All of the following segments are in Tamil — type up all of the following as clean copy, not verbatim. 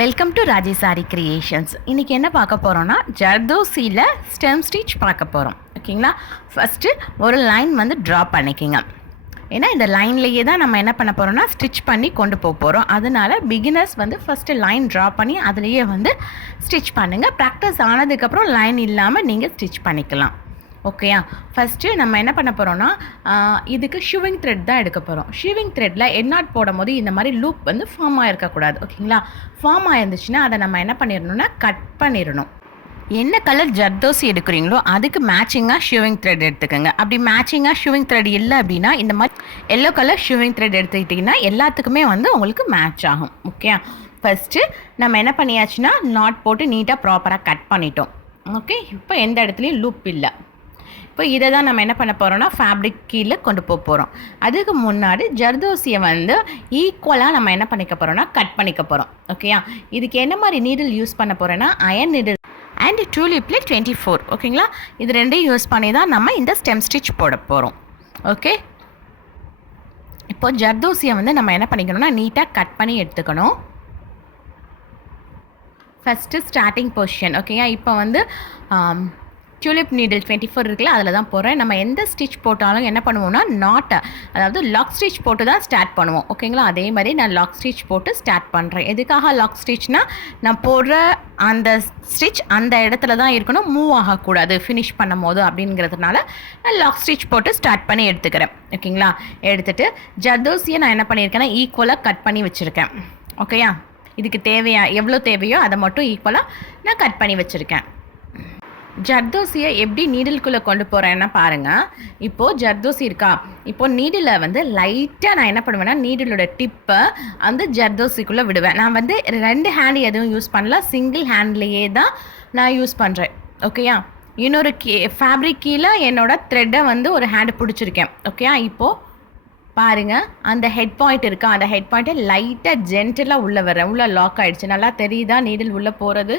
Welcome to Raji sorry creations. இன்றைக்கி என்ன பார்க்க போகிறோன்னா, ஜர்தோசியில் ஸ்டெம் ஸ்டிச் பார்க்க போகிறோம். ஓகேங்களா, ஃபஸ்ட்டு ஒரு லைன் வந்து ட்ரா பண்ணிக்கோங்க. ஏன்னா இந்த லைன்லேயே தான் நம்ம என்ன பண்ண போகிறோம்னா ஸ்டிச் பண்ணி கொண்டு போக போகிறோம். அதனால் பிகினர்ஸ் வந்து ஃபஸ்ட்டு லைன் ட்ரா பண்ணி அதுலேயே வந்து ஸ்டிச் பண்ணுங்கள். ப்ராக்டிஸ் ஆனதுக்கப்புறம் லைன் இல்லாமல் நீங்கள் ஸ்டிச் பண்ணிக்கலாம். ஓகேயா, ஃபஸ்ட்டு நம்ம என்ன பண்ண போகிறோன்னா, இதுக்கு ஷூவிங் த்ரெட் தான் எடுக்க போகிறோம். ஷூவிங் த்ரெட்டில் எண்ணாட் போடும் போது இந்த மாதிரி லூப் வந்து ஃபார்ம் ஆகிருக்கக்கூடாது. ஓகேங்களா, ஃபார்ம் ஆயிருந்துச்சுன்னா அதை நம்ம என்ன பண்ணிடணும்னா கட் பண்ணிடணும். என்ன கலர் ஜர்தோசி எடுக்கிறீங்களோ அதுக்கு மேட்சிங்காக ஷூவிங் த்ரெட் எடுத்துக்கோங்க. அப்படி மேட்சிங்காக ஷூவிங் த்ரெட் இல்லை அப்படின்னா இந்த மாதிரி எல்லோ கலர் ஷூவிங் த்ரெட் எடுத்துக்கிட்டிங்கன்னா எல்லாத்துக்குமே வந்து உங்களுக்கு மேட்ச் ஆகும். ஓகே, ஃபஸ்ட்டு நம்ம என்ன பண்ணியாச்சுன்னா நாட் போட்டு நீட்டாக ப்ராப்பராக கட் பண்ணிட்டோம். ஓகே, இப்போ எந்த இடத்துலையும் லூப் இல்லை. இப்போ இதை தான் நம்ம என்ன பண்ண போகிறோம்னா ஃபேப்ரிக் கீழே கொண்டு போக போகிறோம். அதுக்கு முன்னாடி ஜர்தோசியை வந்து ஈக்குவலாக நம்ம என்ன பண்ணிக்க போகிறோம்னா கட் பண்ணிக்க போகிறோம். ஓகேயா, இதுக்கு என்ன மாதிரி நீடில் யூஸ் பண்ண போகிறோன்னா அயன் நீடில் அண்ட் டூலிப்பில் 24. ஓகேங்களா, இது ரெண்டையும் யூஸ் பண்ணி தான் நம்ம இந்த ஸ்டெம் ஸ்டிச் போட போகிறோம். ஓகே, இப்போ ஜர்தோசியை வந்து நம்ம என்ன பண்ணிக்கணும்னா நீட்டாக கட் பண்ணி எடுத்துக்கணும். First starting position. ஓகேயா, இப்போ வந்து டியூலிப் நீடில் 24 இருக்குல்ல, அதில் தான் போகிறேன். நம்ம எந்த ஸ்டிச் போட்டாலும் என்ன பண்ணுவோம்னா நாட்டை, அதாவது லாக் ஸ்டிச் போட்டு தான் ஸ்டார்ட் பண்ணுவோம். ஓகேங்களா, அதே மாதிரி நான் லாக் ஸ்டிச் போட்டு ஸ்டார்ட் பண்ணுறேன். எதுக்காக லாக் ஸ்டிச்னால், நான் போடுற அந்த ஸ்டிச் அந்த இடத்துல தான் இருக்கணும், மூவ் ஆகக்கூடாது ஃபினிஷ் பண்ணும் போது அப்படிங்கிறதுனால நான் லாக் ஸ்டிச் போட்டு ஸ்டார்ட் பண்ணி எடுத்துக்கிறேன். ஓகேங்களா, எடுத்துகிட்டு ஜர்தோசியை நான் என்ன பண்ணியிருக்கேன்னா ஈக்குவலாக கட் பண்ணி வச்சுருக்கேன். ஓகேயா, இதுக்கு எவ்வளோ தேவையோ அதை மட்டும் ஈக்குவலாக நான் கட் பண்ணி வச்சுருக்கேன். ஜர்தோசியை எப்படி நீடிலுக்குள்ளே கொண்டு போகிறேன்னா பாருங்கள். இப்போது ஜர்தோசி இருக்கா, இப்போது நீடில் வந்து லைட்டாக நான் என்ன பண்ணுவேன்னா நீடிலோட டிப்பை அந்த ஜர்தோசிக்குள்ளே விடுவேன். நான் வந்து 2 ஹேண்ட் எதுவும் யூஸ் பண்ணல, சிங்கிள் ஹேண்ட்லேயே தான் நான் யூஸ் பண்ணுறேன். ஓகேயா, இன்னொரு ஃபேப்ரிக் கீழே என்னோடய த்ரெட்டை வந்து ஒரு ஹேண்டு பிடிச்சிருக்கேன். ஓகேயா, இப்போது பாருங்கள், அந்த ஹெட் பாயிண்ட் இருக்கா, அந்த ஹெட் பாயிண்ட்டை லைட்டாக ஜென்டலாக உள்ளே வரேன். உள்ளே லாக் ஆகிடுச்சு. நல்லா தெரியுதா, நீடில் உள்ளே போகிறது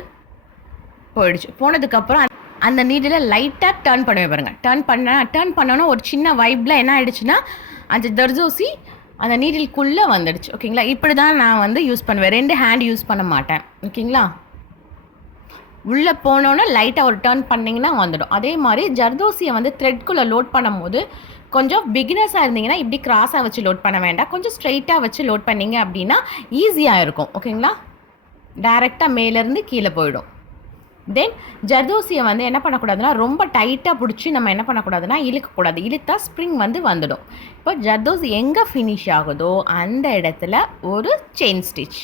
போயிடுச்சு. போனதுக்கப்புறம் அந்த நீடில் லைட்டாக டர்ன் பண்ணுவேன் பாருங்கள். டர்ன் பண்ணோன்னா ஒரு சின்ன வைப்பில் என்ன ஆகிடுச்சுன்னா அந்த ஜர்தோசி அந்த நீடிலுக்குள்ளே வந்துடுச்சு. ஓகேங்களா, இப்படி தான் நான் வந்து யூஸ் பண்ணுவேன். 2 ஹேண்ட் யூஸ் பண்ண மாட்டேன். ஓகேங்களா, உள்ளே போனோன்னா லைட்டாக ஒரு டர்ன் பண்ணிங்கன்னா வந்துடும். அதே மாதிரி ஜர்தோசியை வந்து த்ரெட்குள்ளே லோட் பண்ணும் போது கொஞ்சம் பிகினர்ஸாக இருந்தீங்கன்னா இப்படி கிராஸாக வச்சு லோட் பண்ண வேண்டாம், கொஞ்சம் ஸ்ட்ரைட்டாக வச்சு லோட் பண்ணிங்க அப்படின்னா ஈஸியாக இருக்கும். ஓகேங்களா, டைரெக்டாக மேலேருந்து கீழே போயிடும். தென் ஜர்தோசியை வந்து என்ன பண்ணக்கூடாதுன்னா ரொம்ப டைட்டாக பிடிச்சி நம்ம என்ன பண்ணக்கூடாதுன்னா இழுக்கக்கூடாது. இழுத்தா ஸ்ப்ரிங் வந்து வந்துடும். இப்போ ஜர்தோசி எங்கே ஃபினிஷ் ஆகுதோ அந்த இடத்துல ஒரு செயின் ஸ்டிச்,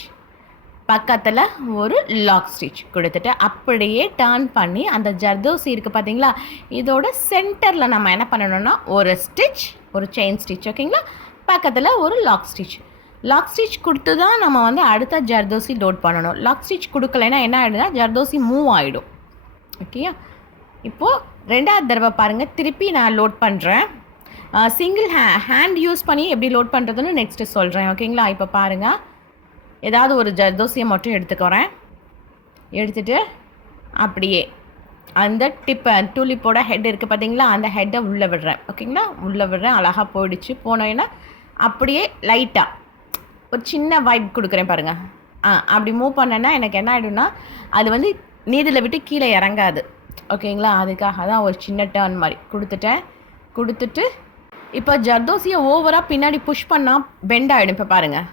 பக்கத்தில் ஒரு லாக் ஸ்டிச் கொடுத்துட்டு அப்படியே டர்ன் பண்ணி அந்த ஜர்தோசி இருக்குது பார்த்தீங்களா, இதோட சென்டரில் நம்ம என்ன பண்ணணும்னா ஒரு ஸ்டிச், ஒரு செயின் ஸ்டிச். ஓகேங்களா, பக்கத்தில் ஒரு லாக் ஸ்டிச். லாக் ஸ்டிச் கொடுத்து தான் நம்ம வந்து அடுத்த ஜர்தோசி லோட் பண்ணணும். லாக் ஸ்டிச் கொடுக்கலைன்னா என்ன ஆகிடுதுன்னா ஜர்தோசி மூவ் ஆகிடும். ஓகேயா, இப்போது 2வது தடவை பாருங்கள், திருப்பி நான் லோட் பண்ணுறேன். சிங்கிள் ஹேண்ட் யூஸ் பண்ணி எப்படி லோட் பண்ணுறதுன்னு நெக்ஸ்ட்டு சொல்கிறேன். ஓகேங்களா, இப்போ பாருங்கள், ஏதாவது ஒரு ஜர்தோசியை மட்டும் எடுத்துக்கிறேன். எடுத்துகிட்டு அப்படியே அந்த டூலிப்போட ஹெட் இருக்குது பார்த்தீங்களா, அந்த ஹெட்டை உள்ளே விடுறேன். ஓகேங்களா, உள்ளே விடுறேன். அழகாக போயிடுச்சு. போனோன்னா அப்படியே லைட்டாக ஒரு சின்ன வைப் கொடுக்குறேன் பாருங்கள். அப்படி மூவ் பண்ணேன்னா எனக்கு என்ன ஆகிடும்னா அது வந்து நீடில் விட்டு கீழே இறங்காது. ஓகேங்களா, அதுக்காக தான் ஒரு சின்ன டர்ன் மாதிரி கொடுத்துட்டு இப்போ ஜர்தோசியை ஓவராக பின்னாடி புஷ் பண்ணால் பெண்ட் ஆகிடும். இப்போ பாருங்கள்,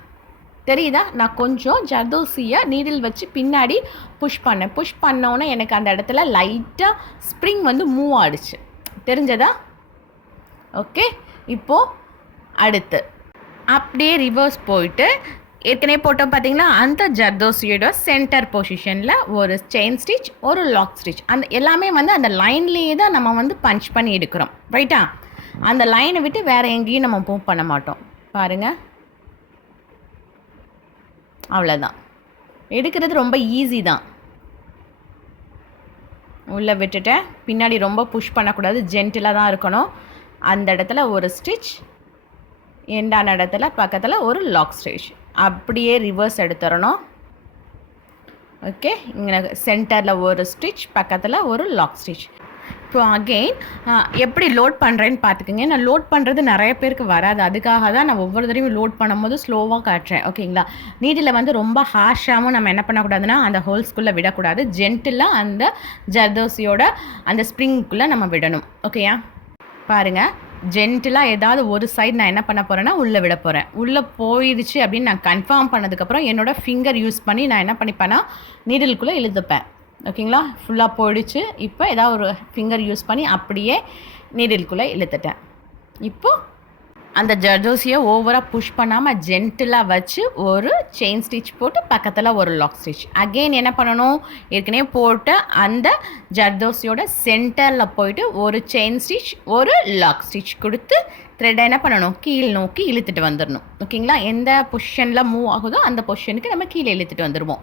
தெரியுதா, நான் கொஞ்சம் ஜர்தோசியை நீடில் வச்சு பின்னாடி புஷ் பண்ணோன்னே எனக்கு அந்த இடத்துல லைட்டாக ஸ்ப்ரிங் வந்து மூவ் ஆகிடுச்சு. தெரிஞ்சதா? ஓகே, இப்போது அடுத்து அப்படியே ரிவர்ஸ் போயிட்டு ஏற்கனவே போட்டோம் பார்த்தீங்களா, அந்த ஜர்தோசியோட சென்டர் பொசிஷனில் ஒரு செயின் ஸ்டிச், ஒரு லாக் ஸ்டிச். அந்த எல்லாமே வந்து அந்த லைன்லேயே தான் நம்ம வந்து பஞ்ச் பண்ணி எடுக்கிறோம். ரைட்டா, அந்த லைனை விட்டு வேறு எங்கேயும் நம்ம மூவ் பண்ண மாட்டோம். பாருங்கள், அவ்வளோதான். எடுக்கிறது ரொம்ப ஈஸி தான். உள்ளே விட்டுட்டேன், பின்னாடி ரொம்ப புஷ் பண்ணக்கூடாது, ஜென்டிலாக தான் இருக்கணும். அந்த இடத்துல ஒரு ஸ்டிச், எண்டான இடத்துல பக்கத்தில் ஒரு லாக் ஸ்டிச். அப்படியே ரிவர்ஸ் எடுத்துடணும். ஓகே, இங்கே சென்டரில் ஒரு ஸ்டிச், பக்கத்தில் ஒரு லாக் ஸ்டிச். இப்போ அகெயின் எப்படி லோட் பண்ணுறேன்னு பார்த்துக்கோங்க. நான் லோட் பண்ணுறது நிறைய பேருக்கு வராது. அதுக்காக தான் நான் ஒவ்வொரு தடவையும் லோட் பண்ணும்போது ஸ்லோவாக காட்டுறேன். ஓகேங்களா? நீடில் வந்து ரொம்ப ஹார்ஷாகவும் நம்ம என்ன பண்ணக்கூடாதுன்னா அந்த ஹோல்ஸ்குள்ளே விடக்கூடாது. ஜென்டிலாக அந்த ஜர்தோசியோட அந்த ஸ்ப்ரிங்குள்ளே நம்ம விடணும். ஓகேயா? பாருங்கள், ஜென்டிலாக ஏதாவது ஒரு சைடு நான் என்ன பண்ண போகிறேன்னா உள்ளே விட போகிறேன். உள்ளே போயிடுச்சு அப்படின்னு நான் கன்ஃபார்ம் பண்ணதுக்கப்புறம் என்னோடய ஃபிங்கர் யூஸ் பண்ணி நான் என்ன பண்ணிப்பேன்னா நீடிலுக்குள்ளே இழுத்துப்பேன். ஓகேங்களா? ஃபுல்லாக போயிடுச்சு. இப்போ ஏதாவது ஒரு ஃபிங்கர் யூஸ் பண்ணி அப்படியே நீடிலுக்குள்ளே இழுத்துட்டேன். இப்போது அந்த ஜர்தோசியை ஓவராக புஷ் பண்ணாமல் ஜென்டிலாக வச்சு ஒரு செயின் ஸ்டிச் போட்டு பக்கத்தில் ஒரு லாக் ஸ்டிச். அகெயின் என்ன பண்ணணும், ஏற்கனவே போட்டு அந்த ஜர்தோசியோட சென்டரில் போயிட்டு ஒரு செயின் ஸ்டிச் ஒரு லாக் ஸ்டிச் கொடுத்து த்ரெட்டை என்ன பண்ணணும், கீழ் நோக்கி இழுத்துட்டு வந்துடணும். ஓகேங்களா? எந்த பொசிஷனில் மூவ் ஆகுதோ அந்த பொசிஷனுக்கு நம்ம கீழே இழுத்துட்டு வந்துடுவோம்.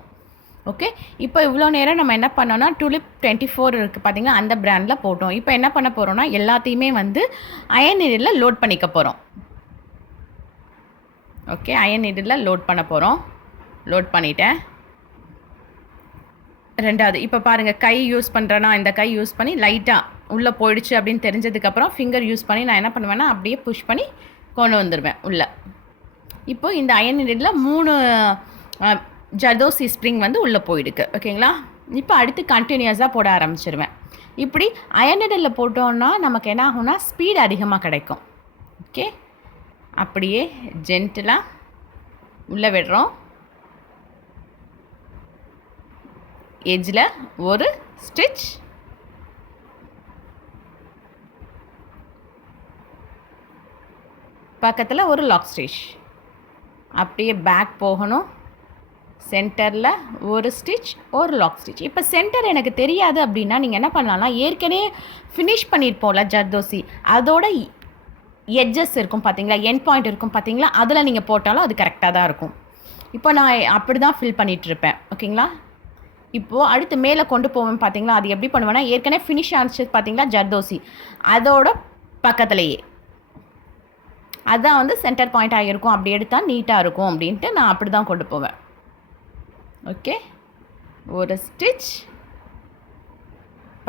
ஓகே, இப்போ இவ்வளோ நேரம் நம்ம என்ன பண்ணோன்னா Tulip 24 இருக்குது பார்த்தீங்கன்னா, அந்த பிராண்டில் போட்டோம். இப்போ என்ன பண்ண போகிறோம்னா எல்லாத்தையுமே வந்து அயன் நீடிலில் லோட் பண்ணிக்க போகிறோம். ஓகே, அயன் நீடிலில் லோட் பண்ண போகிறோம். லோட் பண்ணிட்டேன். ரெண்டாவது இப்போ பாருங்கள், கை யூஸ் பண்ணுறேன்னா இந்த கை யூஸ் பண்ணி லைட்டாக உள்ளே போயிடுச்சு அப்படின்னு தெரிஞ்சதுக்கப்புறம் ஃபிங்கர் யூஸ் பண்ணி நான் என்ன பண்ணுவேன்னா அப்படியே புஷ் பண்ணி கொண்டு வந்துடுவேன் உள்ளே. இப்போ இந்த அயன் நீடிலில் 3 ஜர்தோசி ஸ்ப்ரிங் வந்து உள்ளே போயிடுக்கு. ஓகேங்களா? இப்போ அடுத்து கண்டினியூஸாக போட ஆரம்பிச்சிருவேன். இப்படி அயன் நீடிலில் போட்டோன்னா நமக்கு என்ன ஆகும்னா ஸ்பீட் அதிகமாக கிடைக்கும். ஓகே, அப்படியே ஜென்டிலாக உள்ளே விடுறோம். எட்ஜில் ஒரு ஸ்டிச், பக்கத்தில் ஒரு லாக் ஸ்டிச், அப்படியே பேக் போகணும். சென்டரில் ஒரு ஸ்டிச் ஒரு லாக் ஸ்டிச். இப்போ சென்டர் எனக்கு தெரியாது அப்படின்னா நீங்கள் என்ன பண்ணலாம்னா ஏற்கனவே ஃபினிஷ் பண்ணியிருப்போம்ல ஜர்தோசி, அதோட எட்ஜஸ் இருக்கும் பார்த்தீங்களா, எண்ட் பாயிண்ட் இருக்கும் பார்த்தீங்களா, அதில் நீங்கள் போட்டாலும் அது கரெக்டாக தான் இருக்கும். இப்போ நான் அப்படி தான் ஃபில் பண்ணிகிட்ருப்பேன். ஓகேங்களா? இப்போது அடுத்து மேலே கொண்டு போவேன் பார்த்தீங்களா, அது எப்படி பண்ணுவேன்னா ஏற்கனவே ஃபினிஷ் ஆனிச்சு பார்த்தீங்களா ஜர்தோசி, அதோட பக்கத்துலேயே அதுதான் வந்து சென்டர் பாயிண்ட் ஆகிருக்கும். அப்படி எடுத்தால் நீட்டாக இருக்கும் அப்படின்ட்டு நான் அப்படி தான் கொண்டு போவேன். ஓகே, ஒரு ஸ்டிச்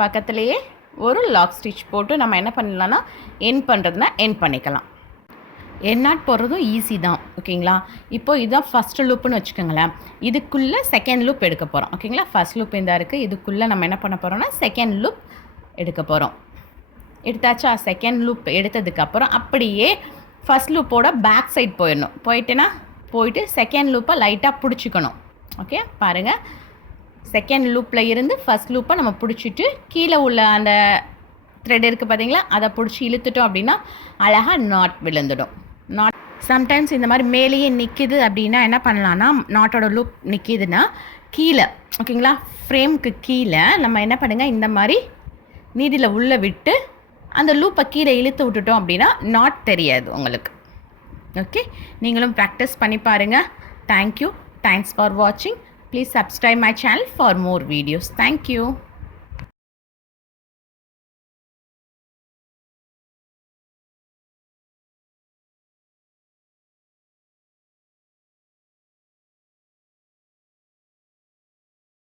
பக்கத்துலேயே ஒரு லாக் ஸ்டிச் போட்டு நம்ம என்ன பண்ணலான்னா எண்ட் பண்ணுறதுனா எண்ட் பண்ணிக்கலாம். என் நாட் போடுறதும் ஈஸி தான். ஓகேங்களா? இப்போது இதுதான் ஃபஸ்ட்டு லூப்புன்னு வச்சுக்கோங்களேன். இதுக்குள்ளே செகண்ட் லூப் எடுக்க போகிறோம். ஓகேங்களா? ஃபஸ்ட் லூப் இந்த இருக்குது, இதுக்குள்ளே நம்ம என்ன பண்ண போகிறோம்னா செகண்ட் லூப் எடுக்க போகிறோம். எடுத்தாச்சா? செகண்ட் லூப் எடுத்ததுக்கப்புறம் அப்படியே ஃபஸ்ட் லூப்போட பேக் சைட் போயிடணும். போயிட்டு செகண்ட் லூப்பை லைட்டாக பிடிச்சிக்கணும். ஓகே, பாருங்கள், செகண்ட் லூப்பில் இருந்து ஃபஸ்ட் லூப்பை நம்ம பிடிச்சிட்டு கீழே உள்ள அந்த த்ரெட் இருக்குது பார்த்தீங்களா, அதை பிடிச்சி இழுத்துட்டோம் அப்படின்னா அழகாக நாட் விழுந்துடும். நாட் சம்டைம்ஸ் இந்த மாதிரி மேலேயே நிற்கிது அப்படின்னா என்ன பண்ணலான்னா, நாட்டோட லூப் நிற்கிதுன்னா கீழே, ஓகேங்களா, ஃப்ரேமுக்கு கீழே நம்ம என்ன பண்ணுங்கள், இந்த மாதிரி நீடியில் உள்ளே விட்டு அந்த லூப்பை கீழே இழுத்து விட்டுட்டோம் அப்படின்னா நாட் தெரியாது உங்களுக்கு. ஓகே, நீங்களும் ப்ராக்டிஸ் பண்ணி பாருங்கள். Thank you. Thanks for watching. Please subscribe my channel for more videos. Thank you.